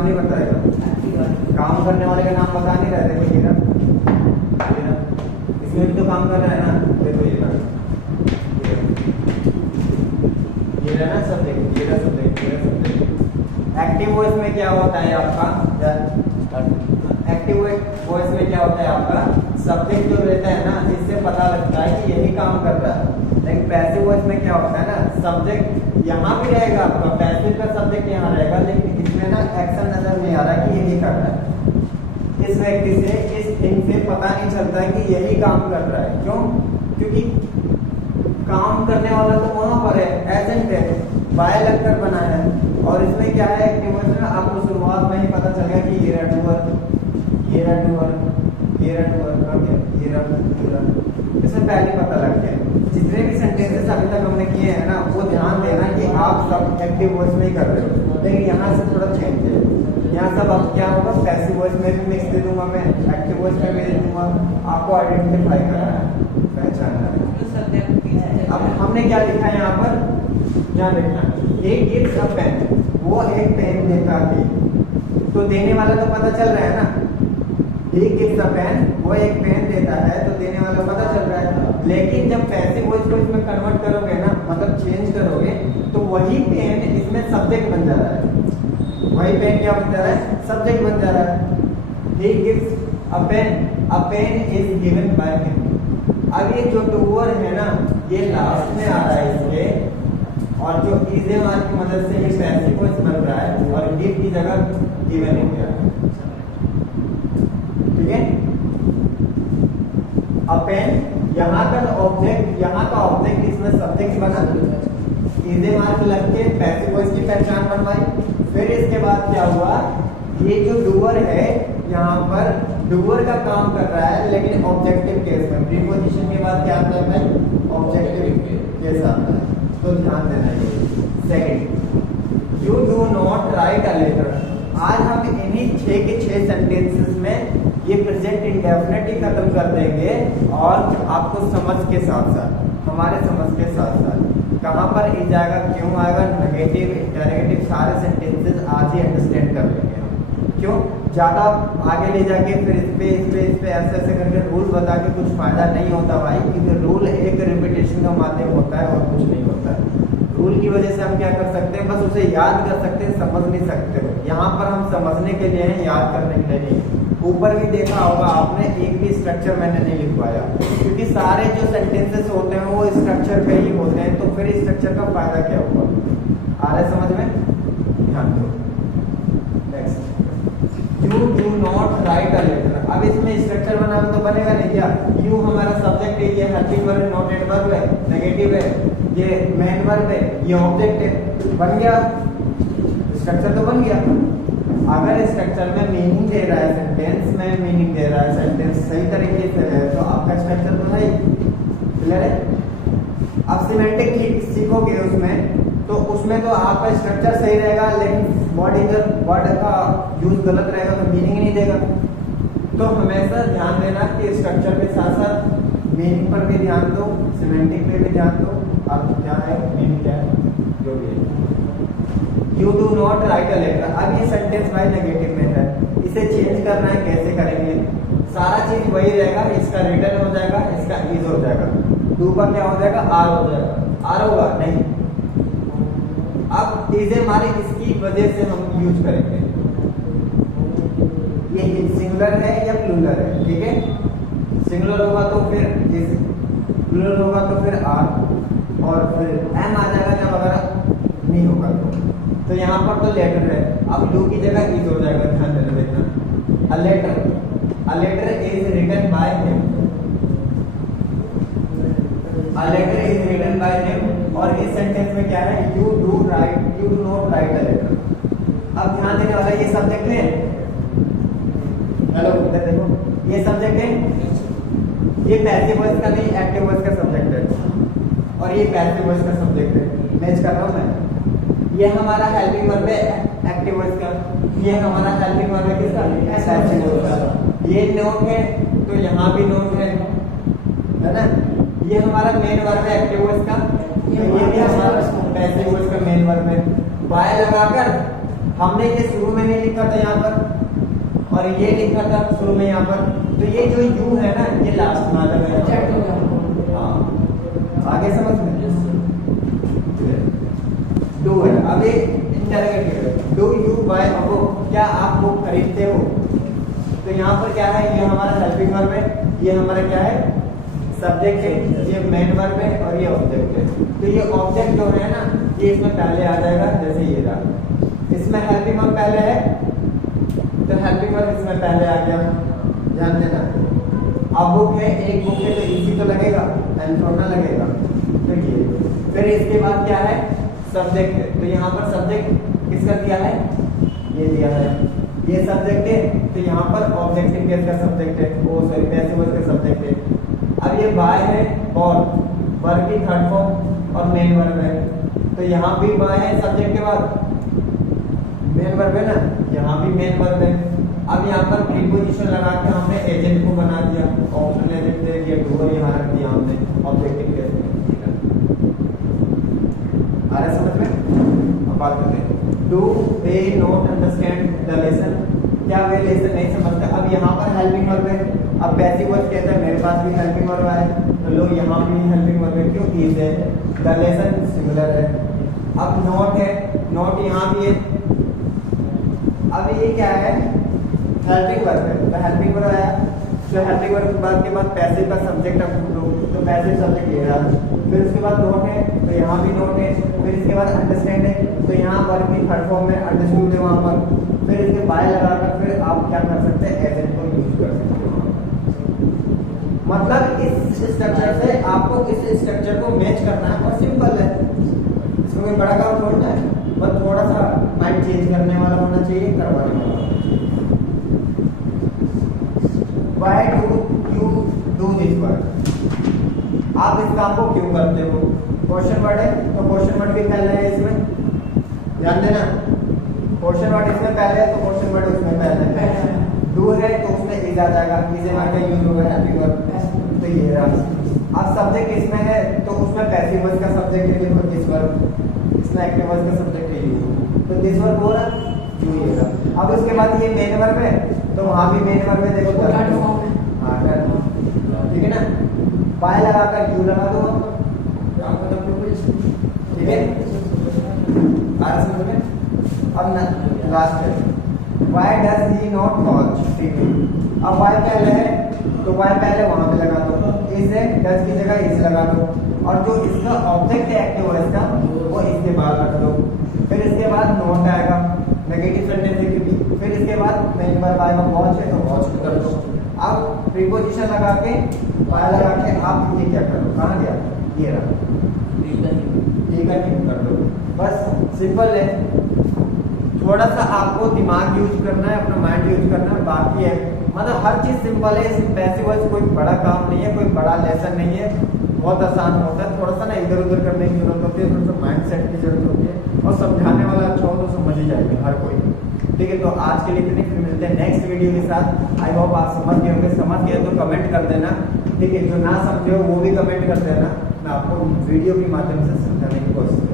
नाम नहीं बताएगा, काम करने वाले का नाम बता नहीं रहा है। देखो ये ना, इसमें भी तो काम कर रहा है ना। देखो ये ना, ये ना सब्जेक्ट, ये ना सब्जेक्ट, ये सब्जेक्ट। एक्टिव वॉइस में क्या होता है आपका, एक्टिव वॉइस में क्या होता है आपका, सब्जेक्ट जो रहता है ना, इससे पता लगता है कि यही काम कर रहा है। लेकिन पैसिव वॉइस में क्या होता है ना, सब्जेक्ट यहाँ भी रहेगा आपका, पैसिव का सब्जेक्ट यहाँ रहेगा, लेकिन इसमें ना एक्शन नजर नहीं आ रहा कि यही कर रहा है। इस व्यक्ति से, इस थिंग से पता नहीं चलता है कि यही काम कर रहा है। क्यों? क्योंकि काम करने वाला तो वहां पर है, एजेंट है, बाय लगकर बना है। और इसमें क्या है, एक्टिव वॉइस में आपको शुरुआत में ही पता चल गया कि ये रहा डूअर, ये रहा डूअर, ये रहा डूअर, ये रहा, इसमें पहले पता लग गया। जितने भी सेंटेंसेस अभी तक हमने किए हैं ना, वो ध्यान देना कि आप सब एक्टिव वॉइस में ही कर रहे हो। लेकिन यहाँ से थोड़ा चेंज है, यहाँ सब अब क्या होगा, पैसिव वॉइस में भी मिक्स दे दूंगा मैं, एक्टिव वॉइस में भी दे दूंगा। आपको आइडेंटिफाई करना है, पहचानना है। अब हमने क्या लिखा है यहाँ पर, यहाँ लिखना है एक गिव्स अ पेन, वो एक पेन देता है। तो देने वाला तो पता चल रहा है ना, एक गिव्स अ पेन, वो एक पेन देता है, तो देने वाला पता चल रहा है। लेकिन जब पैसिव वॉइस को इसमें कन्वर्ट करोगे ना, मतलब चेंज करोगे, तो वही पेन इसमें सब्जेक्ट बन जा रहा है। वही पेन क्या बन जा रहा है, सब्जेक्ट बन जा रहा है। He gives a pen is given by him। अब ये जो डूअर है ना, ये लास्ट में आ रहा है इसके, और जो इज एम की मदद से ये पैसिव वॉइस बन रहा है, और गिव की जगह गिवन हो गया। ठीक है, अ पेन यहाँ का ऑब्जेक्ट, यहाँ का ऑब्जेक्ट इसमें सब्जेक्ट बना, इजे मार्क लग के पैसिव वॉइस की पहचान बनवाई। फिर इसके बाद क्या हुआ, ये जो डूअर है यहाँ पर डूअर का काम कर रहा है, लेकिन ऑब्जेक्टिव केस में प्रीपोजिशन के बाद क्या आता है, ऑब्जेक्टिव केस आता है। तो ध्यान देना ये। Second, you do not write a letter. आज हम इन्हीं 6 के 6 सेंटेंसेस में ये प्रेजेंट इंडेफिनिट ही खत्म कर देंगे, और आपको समझ के साथ साथ, हमारे समझ के साथ साथ कहाँ पर इज आएगा, क्यों आएगा, नेगेटिव, इंटरोगेटिव, सारे सेंटेंसेस आज ही अंडरस्टैंड कर लेंगे हम। क्यों ज्यादा आगे ले जाके फिर इस पे ऐसे ऐसे करके रूल बता के कुछ फायदा नहीं होता भाई, क्योंकि रूल एक रिपीटेशन का माध्यम होता है और कुछ नहीं होता है। रूल की वजह से हम क्या कर सकते हैं, बस उसे याद कर सकते हैं, समझ नहीं सकते हो। यहाँ पर हम समझने के लिए हैं, याद करने के लिए नहीं। ऊपर भी देखा होगा आपने, एक भी स्ट्रक्चर मैंने नहीं लिखवाया, क्योंकि सारे जो सेंटेंसेस होते हैं वो स्ट्रक्चर पे ही होते हैं, तो फिर स्ट्रक्चर का फायदा क्या हुआ। आ रहा है समझ में, ध्यान दो। Next, you do not write a letter. अब इसमें स्ट्रक्चर बना तो बनेगा नहीं क्या, यू हमारा सब्जेक्ट है, ये हेल्पिंग वर्ब है, नॉट एडवर्ब है, नेगेटिव है, ये मेन वर्ब है, ये ऑब्जेक्ट है, बन गया स्ट्रक्चर, तो बन गया। अगर स्ट्रक्चर में मीनिंग दे रहा है, सेंटेंस में मीनिंग दे रहा है, सेंटेंस सही तरीके से है, तो आपका स्ट्रक्चर तो है। क्लियर है? अब सिमेंटिक ठीक सीखोगे उसमें, तो उसमें तो आपका स्ट्रक्चर सही रहेगा, लेकिन वर्ड का यूज गलत रहेगा तो मीनिंग नहीं देगा। तो हमेशा ध्यान देना कि स्ट्रक्चर के साथ साथ मीनिंग पर भी ध्यान दो, सिमेंटिक पे भी ध्यान दो। अब क्या है, मीनिंग क्या है, जो भी है। You do not write a letter. अब ये सेंटेंस भाई नेगेटिव में है, इसे चेंज करना है, कैसे करेंगे। सारा चीज वही रहेगा, इसका रिटर्न हो जाएगा, इसका इज हो जाएगा, डू का क्या हो जाएगा, आर हो जाएगा। आर होगा नहीं, अब इज हमारी इसकी वजह से हम यूज करेंगे। ये सिंगुलर है या प्लूरल है, ठीक है। सिंगुलर होगा तो फिर इज, प्लूरल होगा तो फिर आर, और फिर एम आ जाएगा जब अगर नहीं होगा तो यहाँ पर तो लेटर है, अब डू की जगह इज हो जाएगा। ध्यान देना, देखना, a letter is written by him, a letter is written by him. और इस सेंटेंस में क्या है, you do not write a letter. अब ध्यान देने वाला, ये सब्जेक्ट है, हेलो इधर देखो, ये सब्जेक्ट है, ये पैसिव वॉइस का नहीं एक्टिव वॉइस का सब्जेक्ट है, और ये पैसिव वॉइस का सब्जेक्ट है। मैच कर रहा हूं मैं। ये हमारा हेल्पिंग वर्ब है एक्टिव वॉइस का, ये हमारा हेल्पिंग वर्ब है किसका, पैसिव वॉइस का। ये नोट है तो यहाँ भी नोट है ना। ये हमारा मेन वर्ब है एक्टिव वॉइस का, ये भी हमारा पैसिव वॉइस का मेन वर्ब है। बाय लगाकर हमने ये शुरू में नहीं लिखा था यहाँ पर और ये लिखा था शुरू में यहाँ पर, तो ये जो यू है ना ये लास्ट में आ जाएगा। हाँ आगे समझ में डू है। अब ये इंटरोगेटिव है, डू यू बाय अबो, क्या आप बुक खरीदते हो। तो यहाँ पर क्या है, ये हमारा हेल्पिंग वर्ब है, ये हमारा क्या है सब्जेक्ट है, ये मेन वर्ब है और ये ऑब्जेक्ट है। तो ये ऑब्जेक्ट जो है ना ये इसमें पहले आ जाएगा, जैसे ये रहा, इसमें हेल्पिंग वर्ब पहले है तो हेल्पिंग वर्ब इसमें पहले आ गया, ध्यान देना। अब बुक है, एक बुक है तो इसी तो लगेगा, एंड थोड़ा लगेगा। तो ये फिर इसके बाद क्या है सब्जेक्ट है, तो यहाँ पर सब्जेक्ट किसका दिया है, ये दिया है, ये सब्जेक्ट है। तो यहाँ पर ऑब्जेक्टिव केस का सब्जेक्ट है, वो सॉरी पैसिव वॉइस का सब्जेक्ट है। अब ये बाय है और वर्ब की थर्ड फॉर्म और मेन वर्ब है, तो यहाँ भी बाय है सब्जेक्ट के बाद मेन वर्ब है ना, यहाँ भी मेन वर्ब है। अब यहाँ पर प्रीपोजिशन लगा के हमने एजेंट को बना दिया, ऑप्शनल एजेंट दे दिया, डू यहाँ रख दिया हमने ऑब्जेक्टिव केस में। आ रहा समझ में। अब बात करते हैं, do they not understand the lesson, क्या वे लेसन नहीं समझते। अब यहाँ पर हेल्पिंग वर्ब है, अब पैसिव वॉइस कहता है मेरे पास भी हेल्पिंग वर्ब है, तो लो यहाँ भी हेल्पिंग वर्ब है, क्यों इज है, द लेसन सिंगुलर है। अब नॉट है, नॉट यहाँ भी है। अब ये क्या है हेल्पिंग वर्ब है, तो हेल्पिंग वर्ब आया, तो हेल्पिंग वर्ब के बाद पैसिव का सब्जेक्ट अब तो पैसिव सब्जेक्ट ये रहा। फिर उसके बाद नोट है, तो यहाँ भी नोट है। फिर इसके बाद अंडरस्टैंड है, तो यहाँ वर्ब की थर्ड फॉर्म में अंडरस्टूड है वहाँ पर। फिर इसके बाय लगाकर फिर आप क्या कर सकते हैं, एजेंट को यूज कर सकते हो। मतलब इस स्ट्रक्चर से आपको इस स्ट्रक्चर को मैच करना है और सिंपल है, इसमें कोई बड़ा काम थोड़ा है, बस थोड़ा सा माइंड चेंज करने वाला होना चाहिए, करवाने वाला होना चाहिए। Why do you do this work? आप इस काम को क्यों करते हो। क्वेश्चन वर्ड है तो क्वेश्चन वर्ड भी पहले है इसमें, ध्यान देना। क्वेश्चन वर्ड इसमें पहले है तो क्वेश्चन वर्ड उसमें पहले है। डू है तो उसमें इज आ जाएगा, इज का यूज होगा हेल्पिंग वर्ब, तो ये रहा। अब सब्जेक्ट इसमें है तो उसमें पैसिव वॉइस का सब्जेक्ट है, देखो दिस वर्ब, इसमें एक्टिव वॉइस का सब्जेक्ट है यू, तो दिस वर्ब हो रहा यू ये रहा। अब उसके बाद ये मेन वर्ब है, तो वहां भी मेन वर्ब है, देखो थर्ड फॉर्म है, हां ठीक है ना। बाय लगाकर यू लगा दो आपको, ठीक है। बात समझ में। अब ना लास्ट है, why does he not watch TV. अब व्हाई पहले है तो व्हाई पहले वहां पे लगा दो, इज है डज की जगह इज लगा दो, और जो इसका ऑब्जेक्ट है एक्टिव वॉइस का वो इसके बाद रख दो। फिर इसके बाद नॉट आएगा, नेगेटिव सेंटेंस है क्योंकि। फिर इसके बाद मेन वर्ब आएगा वॉच है तो वॉच को कर दो। अब प्रीपोजिशन लगा के वाया लगा के आप ये क्या करो, कहाँ गया ये रहा, ठीक है कर दो, बस सिंपल है। थोड़ा सा आपको दिमाग यूज करना है, अपना माइंड यूज करना है, बाकी है मतलब हर चीज सिंपल है। इसमें पैसिव वॉइस कोई बड़ा काम नहीं है, कोई बड़ा लेसन नहीं है, बहुत आसान होता है। थोड़ा सा ना इधर उधर करने की जरूरत होती है, थोड़ा सा माइंड सेट की जरूरत होती है, और समझाने वाला अच्छा हो तो समझ ही जाएगा हर कोई, ठीक है। तो आज के लिए इतनी, फिर मिलते हैं नेक्स्ट वीडियो के साथ। आई होप आप समझ गए होंगे, समझ गए तो कमेंट कर देना, ठीक है। जो ना समझे हो वो भी कमेंट कर देना, मैं आपको वीडियो के माध्यम से समझाने की कोशिश